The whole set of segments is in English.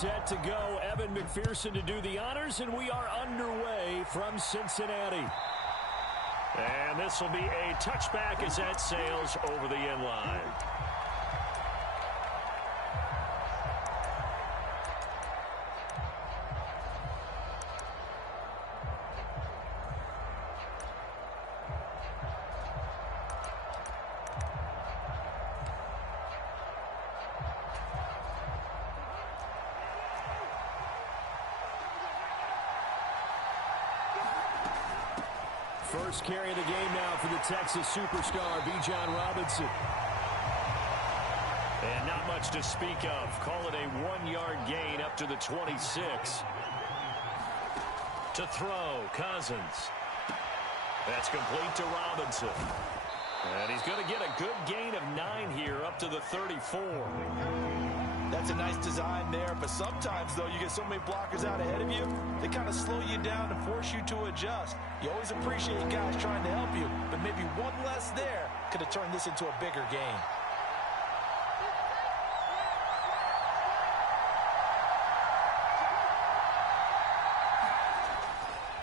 set to go. Evan McPherson to do the honors, and we are underway from Cincinnati. And this will be a touchback as that sails over the end line. First carry of the game now for the Texas superstar, Bijan Robinson. And not much to speak of. Call it a 1-yard gain up to the 26. To throw, Cousins. That's complete to Robinson. And he's going to get a good gain of 9 here up to the 34. That's a nice design there, but sometimes, though, you get so many blockers out ahead of you, they kind of slow you down and force you to adjust. You always appreciate guys trying to help you, but maybe one less there could have turned this into a bigger game.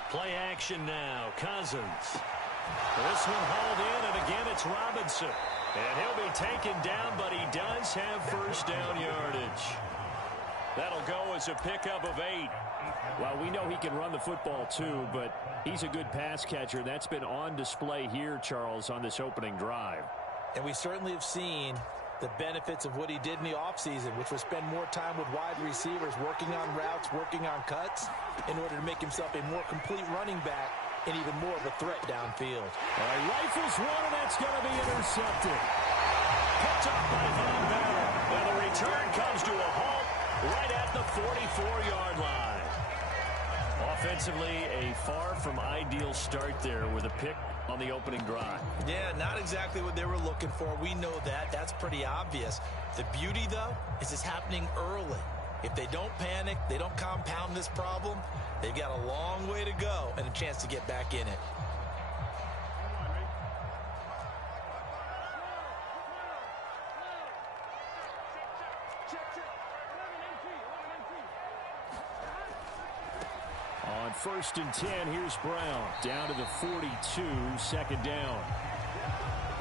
Play action now. Cousins. This one hauled in, and again it's Robinson. And he'll be taken down, but he does have first down yardage. That'll go as a pickup of 8. Well, we know he can run the football too, but he's a good pass catcher. That's been on display here, Charles, on this opening drive. And we certainly have seen the benefits of what he did in the offseason, which was spend more time with wide receivers, working on routes, working on cuts, in order to make himself a more complete running back and even more of a threat downfield. All right, rifles one, and that's going to be intercepted. Picked up by Von Miller. And the return comes to a halt right at the 44-yard line. Offensively, a far from ideal start there with a pick on the opening drive. Yeah, not exactly what they were looking for. We know that. That's pretty obvious. The beauty, though, is it's happening early. If they don't panic, they don't compound this problem, they've got a long way to go and a chance to get back in it. On 1st and 10, here's Brown. Down to the 42, second down.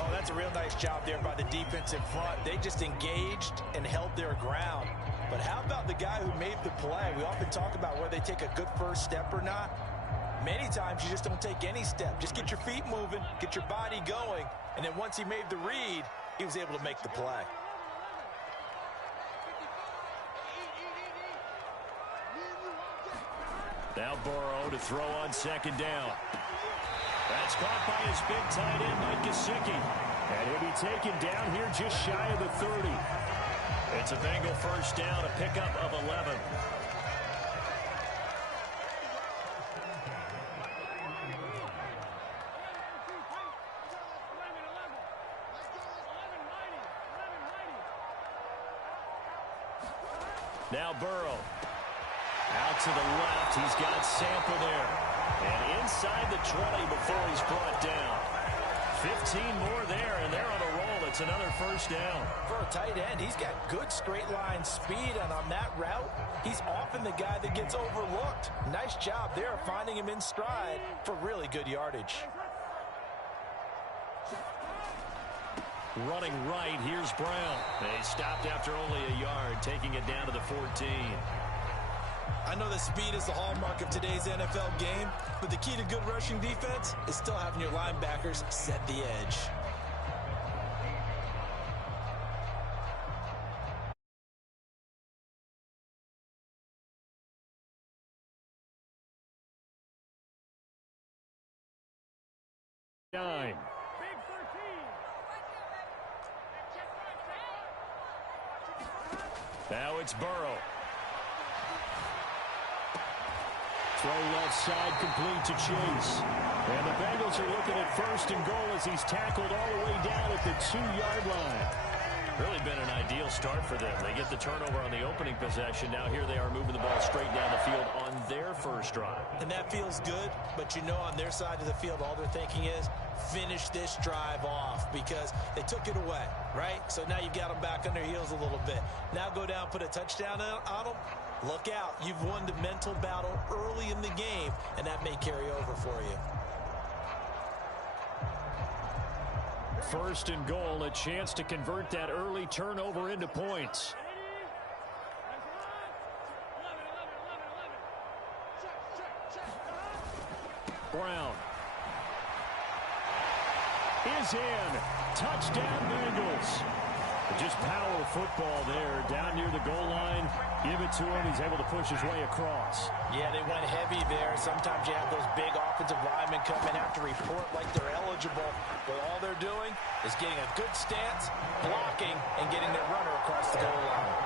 Oh, that's a real nice job there by the defense in front. They just engaged and held their ground. But how about the guy who made the play? We often talk about whether they take a good first step or not. Many times you just don't take any step. Just get your feet moving, get your body going, and then once he made the read, he was able to make the play. Now Burrow to throw on second down. That's caught by his big tight end, Mike Gesicki. And he'll be taken down here just shy of the 30. It's a Bengal first down, a pickup of 11. Now Burrow. Out to the left, he's got Sample there. And inside the 20 before he's brought down. 15 more there, and they're on a roll. It's another first down. For a tight end, he's got good straight line speed, and on that route, he's often the guy that gets overlooked. Nice job there finding him in stride for really good yardage. Running right, here's Brown. They stopped after only a yard, taking it down to the 14. I know that speed is the hallmark of today's NFL game, but the key to good rushing defense is still having your linebackers set the edge. Nine. Now it's Burrow. Throw left side complete to Chase. And the Bengals are looking at 1st and goal as he's tackled all the way down at the 2-yard line. Really been an ideal start for them. They get the turnover on the opening possession. Now here they are moving the ball straight down the field on their first drive. And that feels good, but you know on their side of the field all they're thinking is finish this drive off because they took it away, right? So now you've got them back on their heels a little bit. Now go down, put a touchdown on them. Look out. You've won the mental battle early in the game, and that may carry over for you. First and goal, a chance to convert that early turnover into points. Brown is in. Touchdown, Bengals. Just power football there down near the goal line. Give it to him. He's able to push his way across. Yeah, they went heavy there. Sometimes you have those big offensive linemen come and have to report like they're eligible. But all they're doing is getting a good stance, blocking, and getting their runner across the goal line.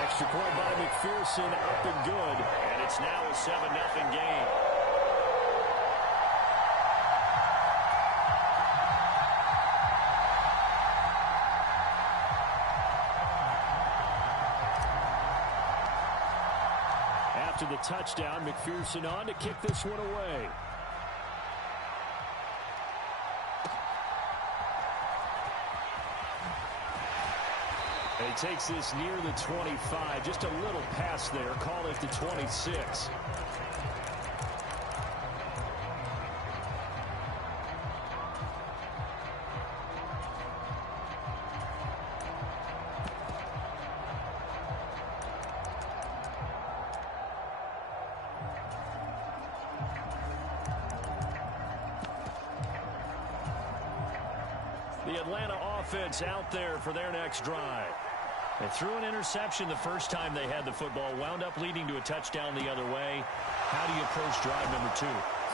Extra point by McPherson, up and good. And it's now a 7-0 game. To the touchdown, McPherson on to kick this one away. And he takes this near the 25, just a little pass there, call it the 26. The Atlanta offense out there for their next drive. They threw an interception the first time they had the football, wound up leading to a touchdown the other way. How do you approach drive number 2?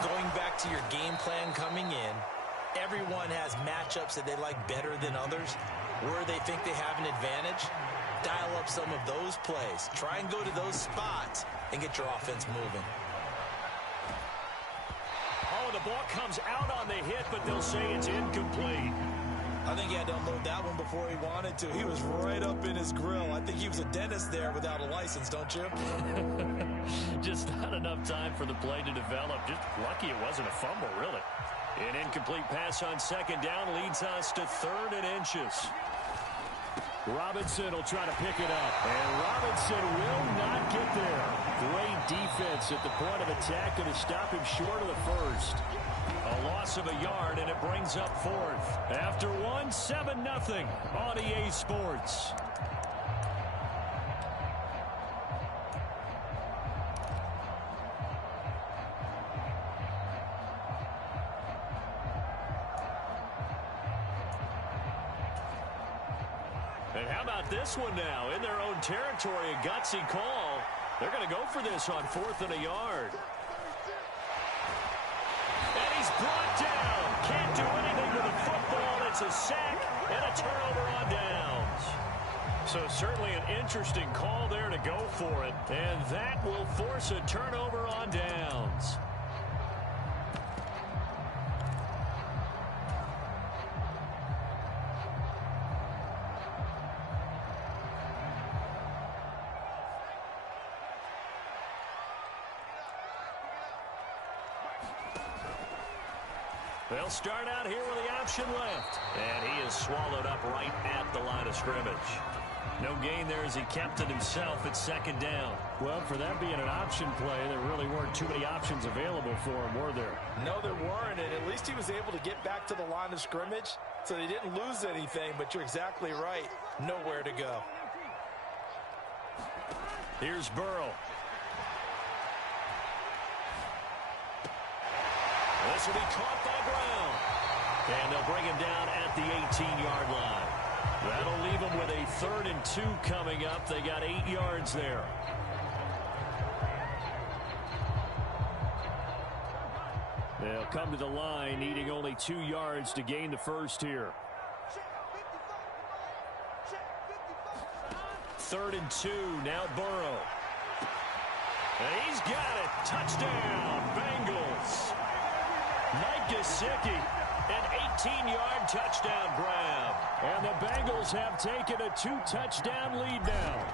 Going back to your game plan coming in, everyone has matchups that they like better than others, where they think they have an advantage. Dial up some of those plays. Try and go to those spots and get your offense moving. Oh, the ball comes out on the hit, but they'll say it's incomplete. I think he had to unload that one before he wanted to. He was right up in his grill. I think he was a dentist there without a license, don't you? Just not enough time for the play to develop. Just lucky it wasn't a fumble, really. An incomplete pass on second down leads us to 3rd and inches. Robinson will try to pick it up. And Robinson will not get there. Great defense at the point of attack, going to stop him short of the first. A loss of a yard, and it brings up 4th. After 1, 7-0 on EA Sports. And how about this one now? In their own territory, a gutsy call. They're going to go for this on 4th and a yard. And he's brought down. Can't do anything with the football. It's a sack and a turnover on downs. So certainly an interesting call there to go for it. And that will force a turnover on downs. They'll start out here with the option left. And he is swallowed up right at the line of scrimmage. No gain there as he kept it himself at 2nd down. Well, for that being an option play, there really weren't too many options available for him, were there? No, there weren't, and at least he was able to get back to the line of scrimmage, so they didn't lose anything, but you're exactly right. Nowhere to go. Here's Burrow. This will be caught by Brown. And they'll bring him down at the 18-yard line. That'll leave them with a 3rd and 2 coming up. They got 8 yards there. They'll come to the line, needing only 2 yards to gain the first here. 3rd and 2, now Burrow. And he's got it. Touchdown, Bengals. Mike Gesicki, an 18-yard touchdown grab. And the Bengals have taken a 2-touchdown lead now.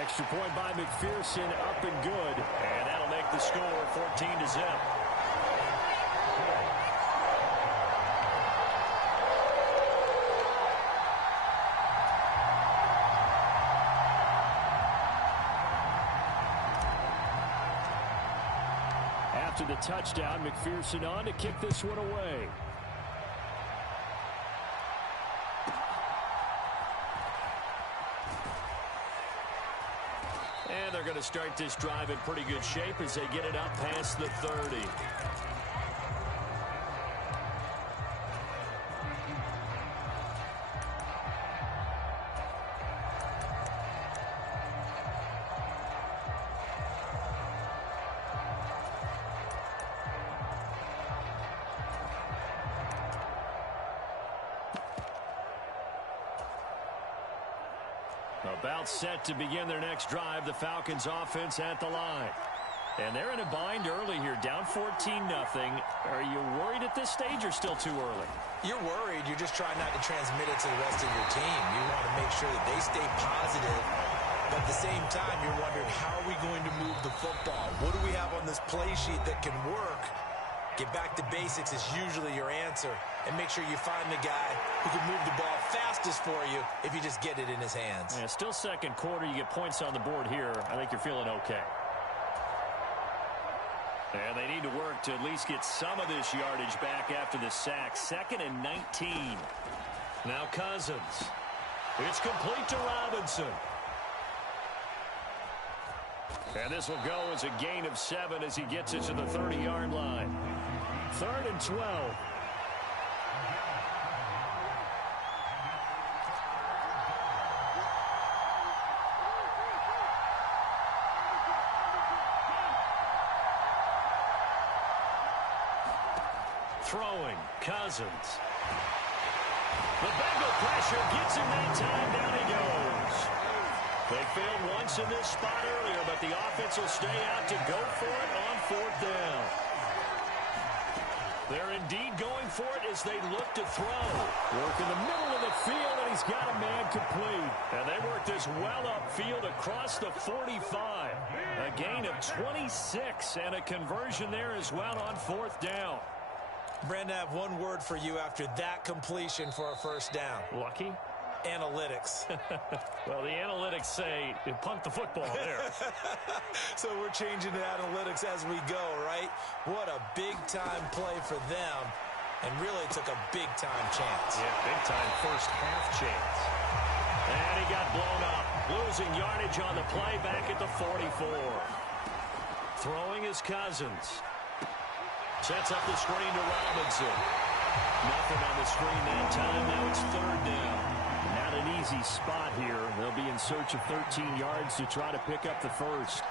Extra point by McPherson, up and good. And that'll make the score 14-0. after the touchdown. McPherson on to kick this one away. And they're going to start this drive in pretty good shape as they get it up past the 30. About set to begin their next drive. The Falcons offense at the line. And they're in a bind early here, down 14-0. Are you worried at this stage or still too early? You're worried. You're just trying not to transmit it to the rest of your team. You want to make sure that they stay positive. But at the same time, you're wondering, how are we going to move the football? What do we have on this play sheet that can work? Get back to basics is usually your answer. And make sure you find the guy who can move the ball fastest for you if you just get it in his hands. Yeah, still second quarter. You get points on the board here. I think you're feeling okay. And they need to work to at least get some of this yardage back after the sack. 2nd and 19. Now Cousins. It's complete to Robinson. And this will go as a gain of 7 as he gets it to the 30-yard line. 3rd and 12. Throwing, Cousins. The Bengal pressure gets him that time. Down he goes. They failed once in this spot earlier, but the offense will stay out to go for it on 4th down. They're indeed going for it as they look to throw. Work in the middle of the field, and he's got a man complete. And they work this well upfield across the 45. A gain of 26 and a conversion there as well on 4th down. Brandon, I have one word for you after that completion for a 1st down. Lucky? Analytics. Well, the analytics say you punt the football there. So we're changing to analytics as we go, right? What a big-time play for them. And really took a big-time chance. Yeah, big-time first half chance. And he got blown up. Losing yardage on the play back at the 44. Throwing is Cousins. Sets up the screen to Robinson. Nothing on the screen that time. Now it's 3rd down. Not an easy spot here. They'll be in search of 13 yards to try to pick up the first.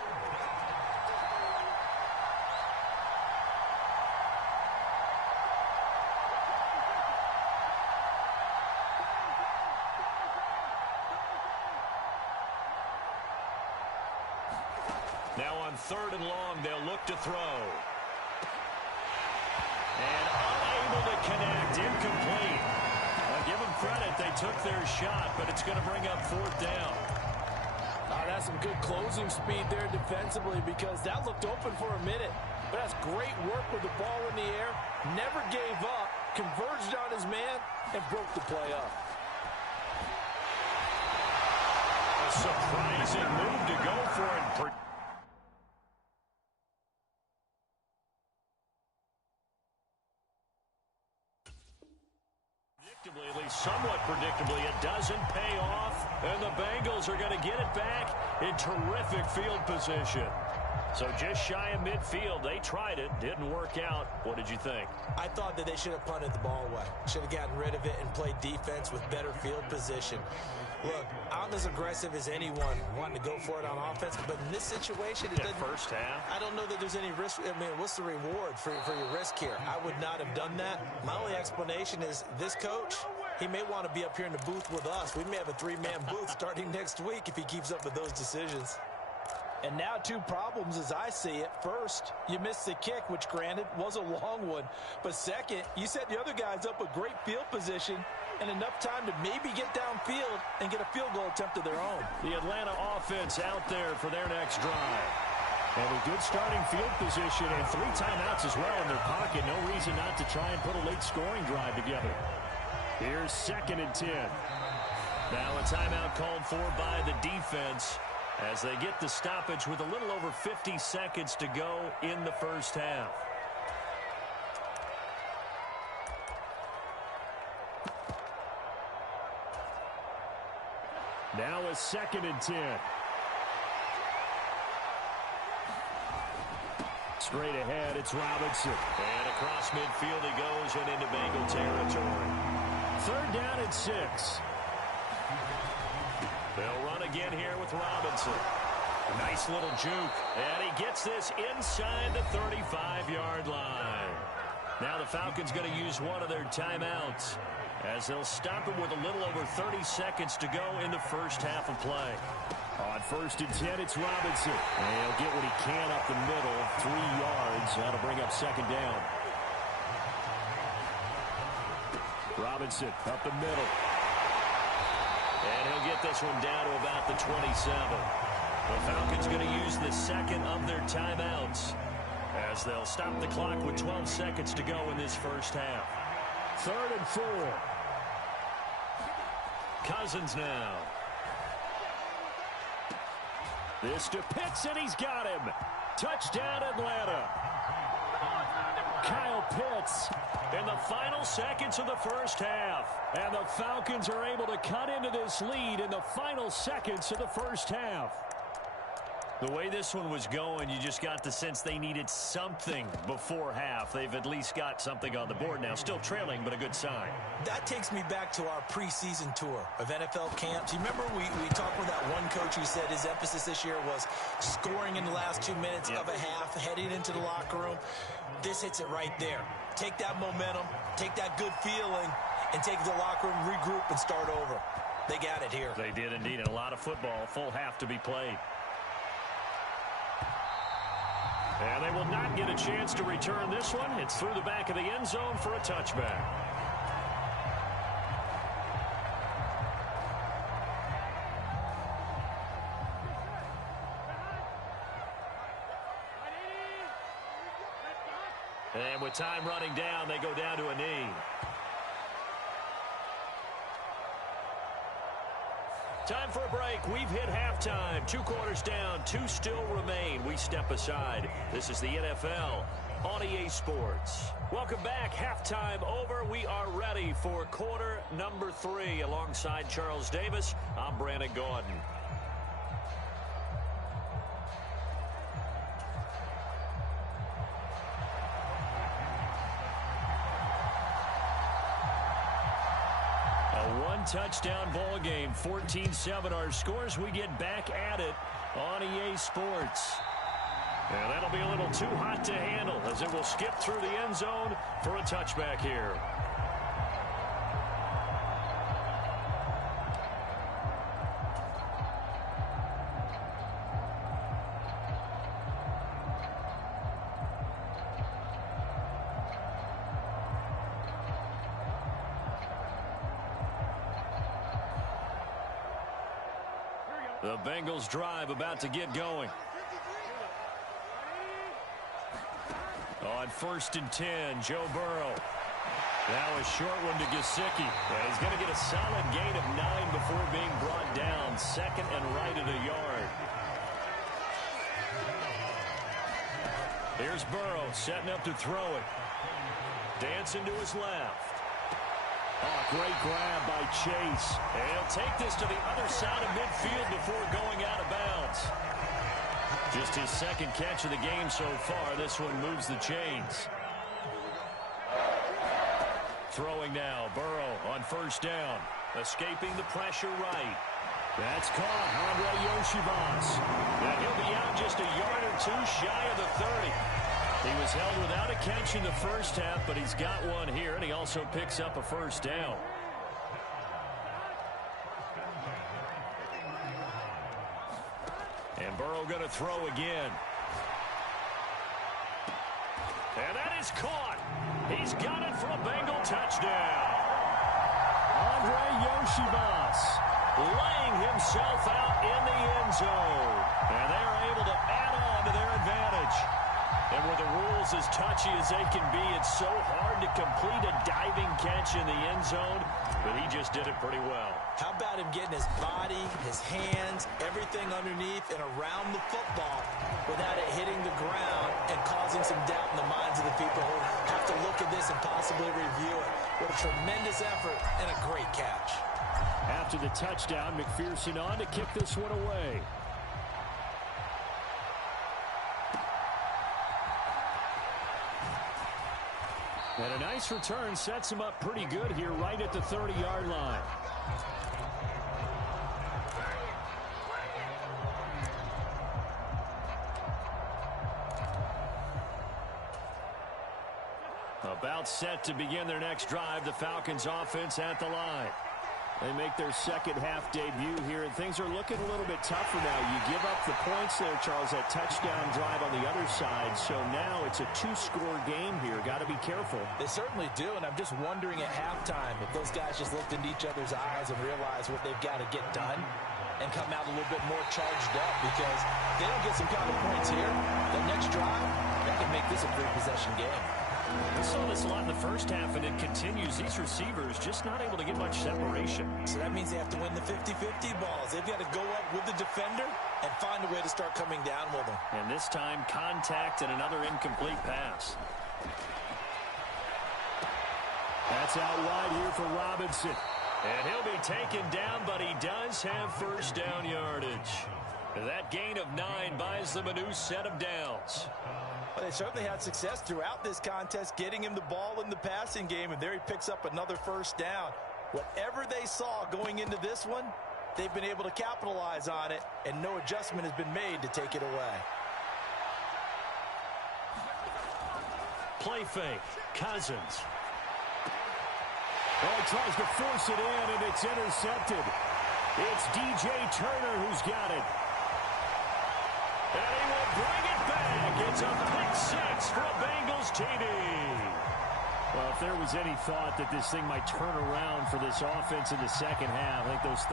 Now on 3rd and long, they'll look to throw. And unable to connect, incomplete. I'll give them credit, they took their shot, but it's going to bring up 4th down. That's some good closing speed there defensively because that looked open for a minute. But that's great work with the ball in the air. Never gave up, converged on his man, and broke the play up. A surprising move to go for it. At least somewhat predictably, it doesn't pay off, and the Bengals are going to get it back in terrific field position. So just shy of midfield, they tried it, didn't work out. What did you think? I thought that they should have punted the ball away. Should have gotten rid of it and played defense with better field position. Look, I'm as aggressive as anyone wanting to go for it on offense, but in this situation, it doesn't. First half. I don't know that there's any risk. I mean, what's the reward for your risk here? I would not have done that. My only explanation is this coach, he may want to be up here in the booth with us. We may have a 3-man booth starting next week if he keeps up with those decisions. And now 2 problems as I see it. First, you missed the kick, which granted was a long one. But second, you set the other guys up with great field position and enough time to maybe get downfield and get a field goal attempt of their own. The Atlanta offense out there for their next drive. And a good starting field position and 3 timeouts as well in their pocket. No reason not to try and put a late scoring drive together. Here's 2nd and 10. Now a timeout called for by the defense. as they get the stoppage with a little over 50 seconds to go in the first half. Now a 2nd and 10. Straight ahead, it's Robinson. And across midfield he goes and into Bengal territory. 3rd down and 6. They'll run again here with Robinson. Nice little juke. And he gets this inside the 35-yard line. Now the Falcons going to use one of their timeouts, as they'll stop him with a little over 30 seconds to go in the first half of play. On 1st and 10, it's Robinson. And he'll get what he can up the middle, 3 yards. That'll bring up 2nd down. Robinson up the middle. And he'll get this one down to about the 27. The Falcons going to use the 2nd of their timeouts, as they'll stop the clock with 12 seconds to go in this first half. 3rd and 4. Cousins now. This to Pitts, and he's got him. Touchdown, Atlanta. Kyle Pitts in the final seconds of the first half. And the Falcons are able to cut into this lead in the final seconds of the first half. The way this one was going, you just got the sense they needed something before half. They've at least got something on the board now. Still trailing, but a good sign. That takes me back to our preseason tour of NFL camps. You remember we talked with that one coach who said his emphasis this year was scoring in the last 2 minutes of a half, heading into the locker room. This hits it right there. Take that momentum, take that good feeling, and take it to the locker room, regroup, and start over. They got it here. They did indeed, and a lot of football, full half to be played. And they will not get a chance to return this one. It's through the back of the end zone for a touchback. And with time running down, they go down to a knee. Time for a break. We've hit halftime. 2 quarters down. 2 still remain. We step aside. This is the NFL on EA Sports. Welcome back. Halftime over. We are ready for quarter number 3. Alongside Charles Davis, I'm Brandon Gordon. Touchdown ball game, 14-7 our scores. We get back at it on EA Sports. And that'll be a little too hot to handle, as it will skip through the end zone for a touchback here. The Bengals drive about to get going. On 1st and 10, Joe Burrow. Now a short one to Gesicki. And he's going to get a solid gain of 9 before being brought down. 2nd and right at a yard. Here's Burrow setting up to throw it. Dancing to his left. Oh, great grab by Chase. And he'll take this to the other side of midfield before going out of bounds. Just his 2nd catch of the game so far. This one moves the chains. Throwing now, Burrow on 1st down. Escaping the pressure right. That's caught, Andre Yoshibas. And he'll be out just a yard or 2 shy of the 30. He was held without a catch in the first half, but he's got one here, and he also picks up a 1st down. And Burrow going to throw again. And that is caught. He's got it for a Bengal touchdown. Andre Yoshibas laying himself out in the end zone. And they're able to add on to their advantage. And with the rules as touchy as they can be, it's so hard to complete a diving catch in the end zone. but he just did it pretty well. How about him getting his body, his hands, everything underneath and around the football without it hitting the ground and causing some doubt in the minds of the people who have to look at this and possibly review it. What a tremendous effort and a great catch. After the touchdown, McPherson on to kick this one away. And a nice return sets him up pretty good here right at the 30-yard line. About set to begin their next drive, the Falcons offense at the line. They make their second half debut here, and things are looking a little bit tougher now. You give up the points there, Charles, that touchdown drive on the other side. So now it's a two-score game here. Got to be careful. They certainly do, and I'm just wondering at halftime if those guys just looked into each other's eyes and realized what they've got to get done and come out a little bit more charged up, because if they don't get some kind of points here, the next drive, that can make this a three-possession game. We saw this a lot in the first half, and it continues. These receivers just not able to get much separation. So that means they have to win the 50-50 balls. They've got to go up with the defender and find a way to start coming down with them. And this time, contact and another incomplete pass. That's out wide here for Robinson. And he'll be taken down, but he does have first down yardage. That gain of 9 buys them a new set of downs. Well, they certainly had success throughout this contest, getting him the ball in the passing game, and there he picks up another first down. Whatever they saw going into this one, they've been able to capitalize on it, and no adjustment has been made to take it away. Play fake. Cousins. Oh, he tries to force it in, and it's intercepted. It's DJ Turner who's got it. And he will bring it back. It's a pick six for a Bengals TD. Well, if there was any thought that this thing might turn around for this offense in the second half, I think those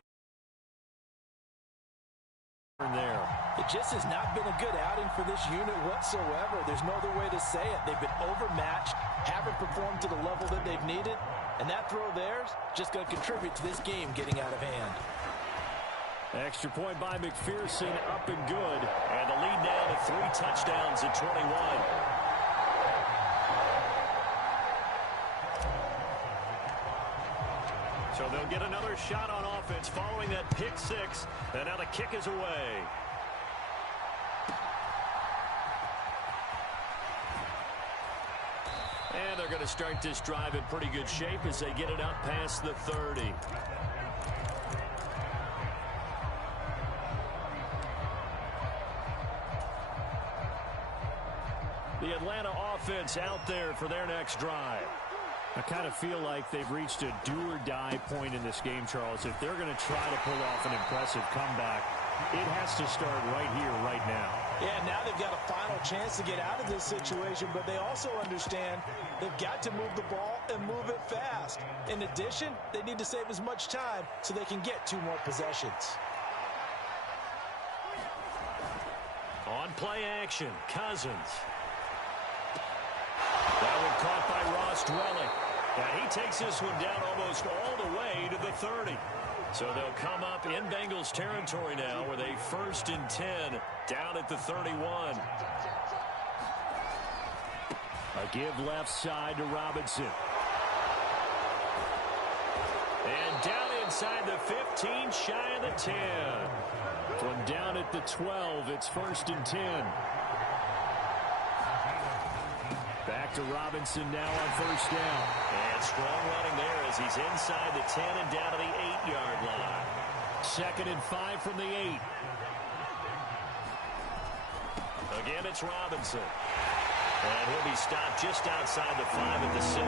there. It just has not been a good outing for this unit whatsoever. There's no other way to say it. They've been overmatched, haven't performed to the level that they've needed, and that throw there's just going to contribute to this game getting out of hand. Extra point by McPherson, up and good. And the lead now to 3 touchdowns at 21. So they'll get another shot on offense following that pick six. And now the kick is away. And they're going to start this drive in pretty good shape as they get it up past the 30. The Atlanta offense out there for their next drive. I kind of feel like they've reached a do-or-die point in this game, Charles. If they're going to try to pull off an impressive comeback, it has to start right here, right now. Yeah, now they've got a final chance to get out of this situation, but they also understand they've got to move the ball and move it fast. In addition, they need to save as much time so they can get 2 more possessions. On play action, Cousins. That one caught by Ross Dwelling. And he takes this one down almost all the way to the 30. So they'll come up in Bengals territory now with a 1st and 10 down at the 31. A give left side to Robinson. And down inside the 15, shy of the 10. From down at the 12, it's 1st and 10. Back to Robinson now on 1st down. And strong running there as he's inside the 10 and down to the 8-yard line. 2nd and 5 from the 8. Again, it's Robinson. And he'll be stopped just outside the 5 at the 6.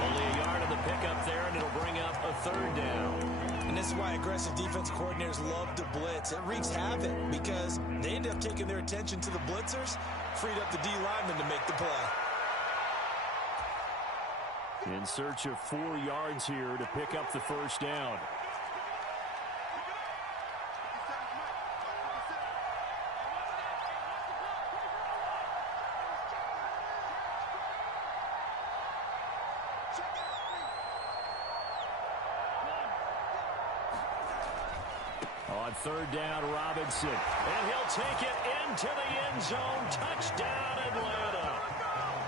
Only a yard on the pickup there, and it'll bring up a 3rd down. And this is why aggressive defense coordinators love to blitz. It wreaks havoc because they end up taking their attention to the blitzers, freed up the D lineman to make the play. In search of 4 yards here to pick up the 1st down. third down, Robinson. And he'll take it into the end zone. Touchdown, Atlanta.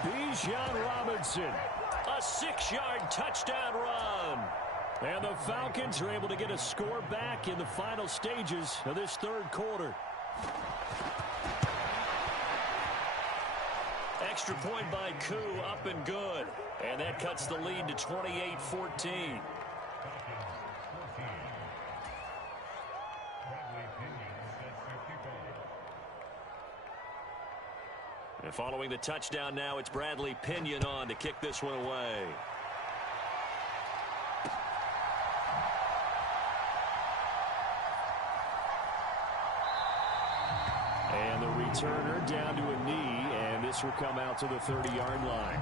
Bijan Robinson, a 6-yard touchdown run. And the Falcons are able to get a score back in the final stages of this third quarter. Extra point by Koo, up and good. And that cuts the lead to 28-14. And following the touchdown now, it's Bradley Pinion on to kick this one away. And the returner down to a knee, and this will come out to the 30-yard line.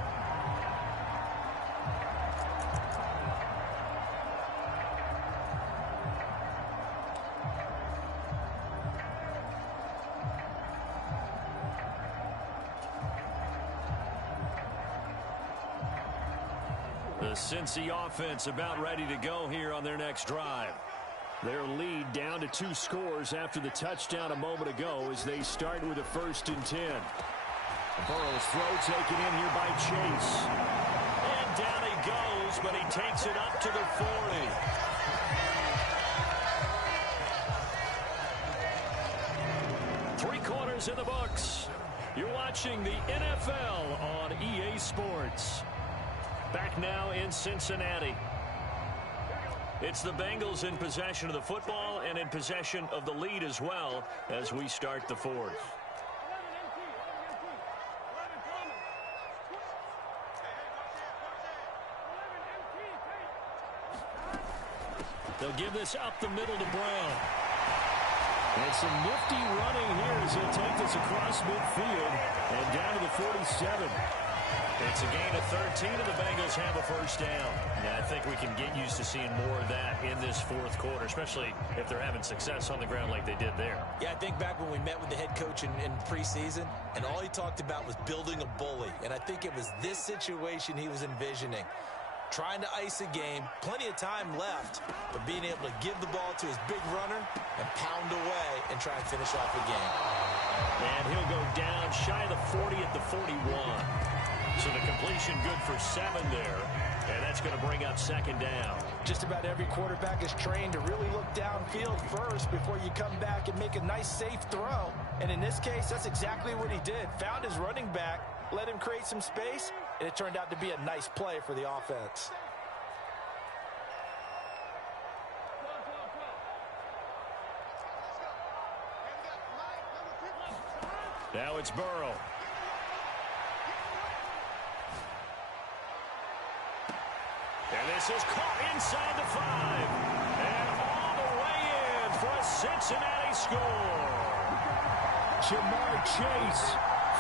The Cincy offense about ready to go here on their next drive. Their lead down to 2 scores after the touchdown a moment ago as they start with a 1st and 10. Burrow's throw taken in here by Chase. And down he goes, but he takes it up to the 40. Three quarters in the books. You're watching the NFL on EA Sports. Back now in Cincinnati. It's the Bengals in possession of the football and in possession of the lead as well as we start the fourth. They'll give this up the middle to Brown. And some nifty running here as he'll take this across midfield and down to the 47. It's a gain of 13, and the Bengals have a 1st down. Yeah, I think we can get used to seeing more of that in this fourth quarter, especially if they're having success on the ground like they did there. Yeah, I think back when we met with the head coach in preseason, and all he talked about was building a bully. And I think it was this situation he was envisioning. Trying to ice a game, plenty of time left, but being able to give the ball to his big runner and pound away and try and finish off the game. And he'll go down shy of the 40 at the 41. So the completion good for 7 there. And that's going to bring up 2nd down. Just about every quarterback is trained to really look downfield first before you come back and make a nice, safe throw. And in this case, that's exactly what he did. Found his running back, let him create some space, and it turned out to be a nice play for the offense. Now it's Burrow. And this is caught inside the 5. And all the way in for a Cincinnati score. Jamar Chase,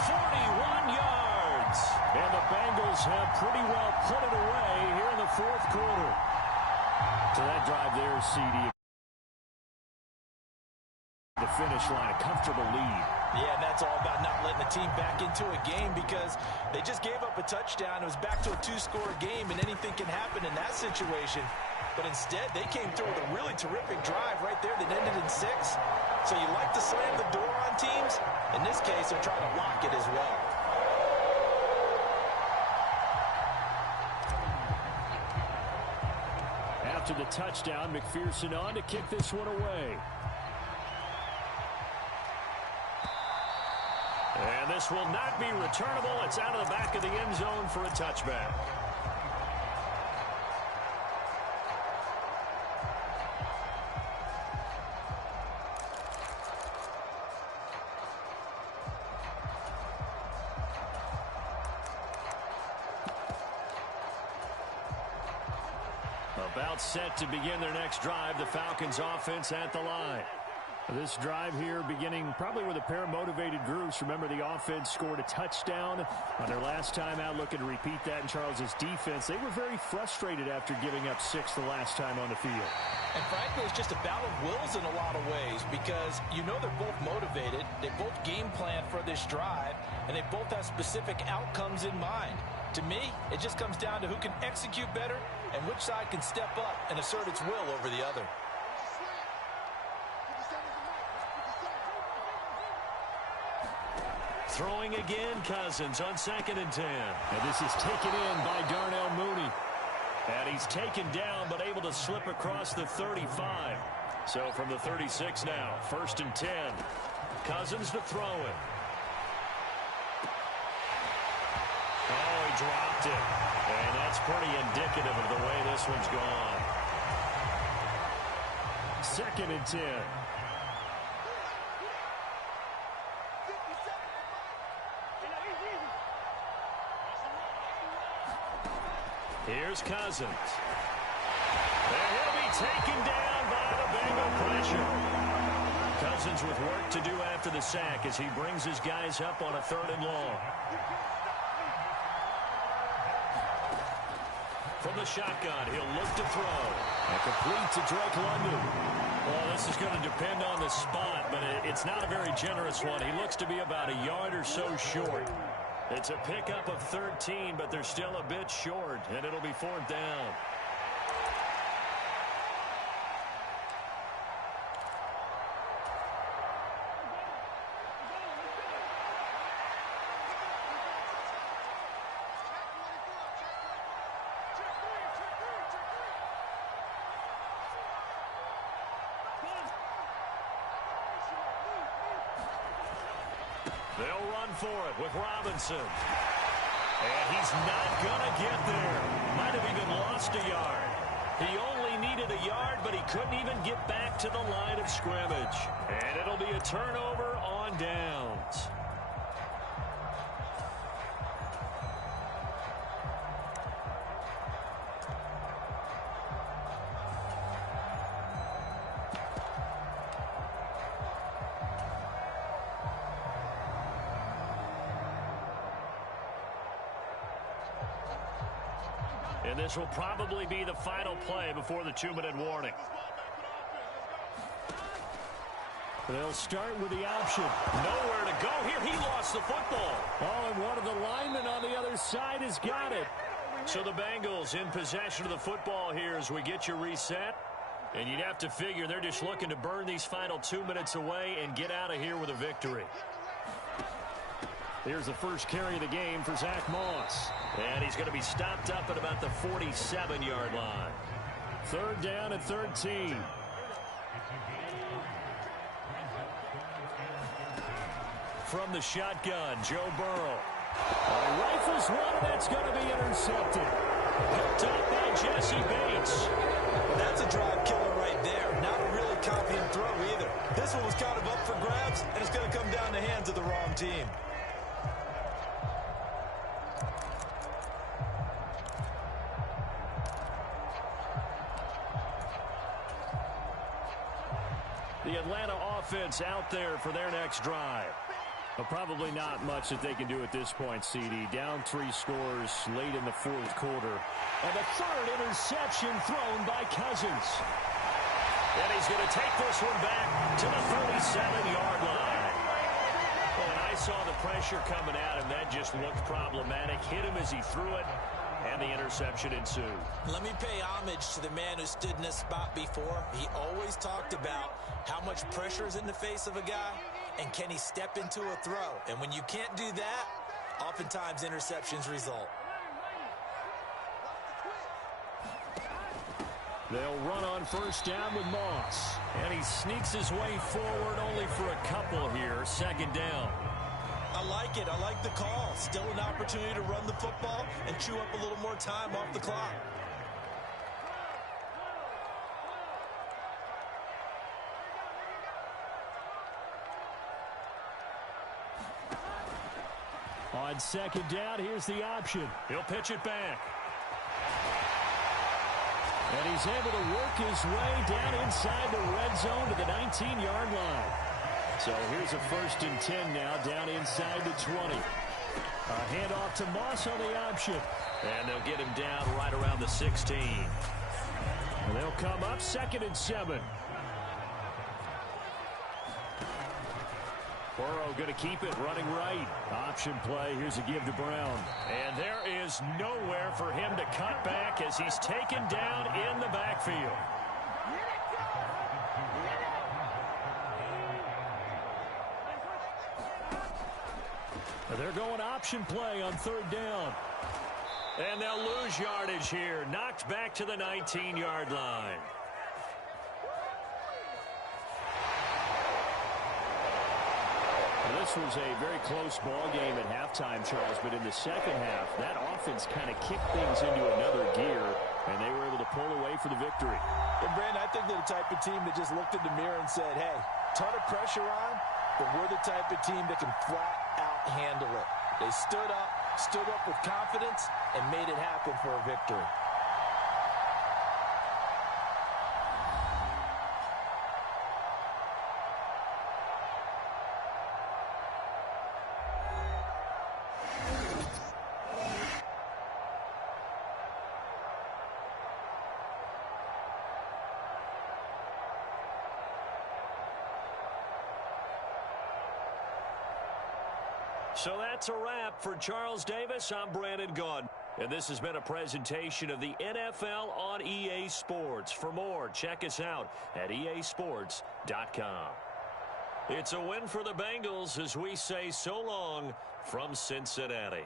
41 yards. And the Bengals have pretty well put it away here in the fourth quarter. So that drive there, CD. The finish line, a comfortable lead. Yeah, and that's all about not letting the team back into a game because they just gave up a touchdown. It was back to a 2-score game, and anything can happen in that situation. But instead, they came through with a really terrific drive right there that ended in 6. So you like to slam the door on teams. In this case, they're trying to lock it as well. After the touchdown, McPherson on to kick this one away. And this will not be returnable. It's out of the back of the end zone for a touchback. About set to begin their next drive, the Falcons offense at the line. This drive here beginning probably with a pair of motivated groups. Remember, the offense scored a touchdown on their last time out, looking to repeat that in Charles's defense. They were very frustrated after giving up 6 the last time on the field. And frankly, it's just a battle of wills in a lot of ways because you know they're both motivated. They both game plan for this drive, and they both have specific outcomes in mind. To me, it just comes down to who can execute better and which side can step up and assert its will over the other. Throwing again, Cousins on 2nd and 10. And this is taken in by Darnell Mooney. And he's taken down, but able to slip across the 35. So from the 36 now, 1st and 10. Cousins to throw it. Oh, he dropped it. And that's pretty indicative of the way this one's gone. 2nd and 10. Here's Cousins. And he'll be taken down by the Bengal pressure. Cousins with work to do after the sack as he brings his guys up on a 3rd and long. From the shotgun, he'll look to throw. And complete to Drake London. Well, this is going to depend on the spot, but it's not a very generous one. He looks to be about a yard or so short. It's a pickup of 13, but they're still a bit short, and it'll be 4th down. They'll run for it with Robinson. And he's not going to get there. Might have even lost a yard. He only needed a yard, but he couldn't even get back to the line of scrimmage. And it'll be a turnover on downs. And this will probably be the final play before the 2-minute warning. They'll start with the option. Nowhere to go here. He lost the football. Oh, and one of the linemen on the other side has got it. So the Bengals in possession of the football here as we get you reset. And you'd have to figure they're just looking to burn these final 2 minutes away and get out of here with a victory. Here's the first carry of the game for Zach Moss. And he's going to be stopped up at about the 47-yard line. 3rd down and 13. From the shotgun, Joe Burrow. Rifles one, and that's going to be intercepted. Picked up by Jesse Bates. That's a drive killer right there. Not a really confident throw either. This one was kind of up for grabs, and it's going to come down the hands of the wrong team. The Atlanta offense out there for their next drive. Well, probably not much that they can do at this point, CD. Down 3 scores late in the 4th quarter. And the 3rd interception thrown by Cousins. And he's going to take this one back to the 37-yard line. Well, and I saw the pressure coming at him. That just looked problematic. Hit him as he threw it. And the interception ensued. Let me pay homage to the man who stood in this spot before. He always talked about how much pressure is in the face of a guy and can he step into a throw. And when you can't do that, oftentimes interceptions result. They'll run on 1st down with Moss. And he sneaks his way forward only for a couple here. 2nd down. I like it. I like the call. Still an opportunity to run the football and chew up a little more time off the clock. On 2nd down, here's the option. He'll pitch it back. And he's able to work his way down inside the red zone to the 19-yard line. So here's a 1st and 10 now, down inside the 20. A handoff to Moss on the option. And they'll get him down right around the 16. And they'll come up 2nd and 7. Burrow going to keep it running right. Option play. Here's a give to Brown. And there is nowhere for him to cut back as he's taken down in the backfield. They're going option play on third down. And they'll lose yardage here. Knocked back to the 19-yard line. This was a very close ball game at halftime, Charles, but in the second half, that offense kind of kicked things into another gear, and they were able to pull away for the victory. And, Brandon, I think they're the type of team that just looked in the mirror and said, hey, ton of pressure on, but we're the type of team that can flat out handle it. They stood up with confidence, and made it happen for a victory. So that's a wrap for Charles Davis. I'm Brandon Gaudin. And this has been a presentation of the NFL on EA Sports. For more, check us out at easports.com. It's a win for the Bengals as we say so long from Cincinnati.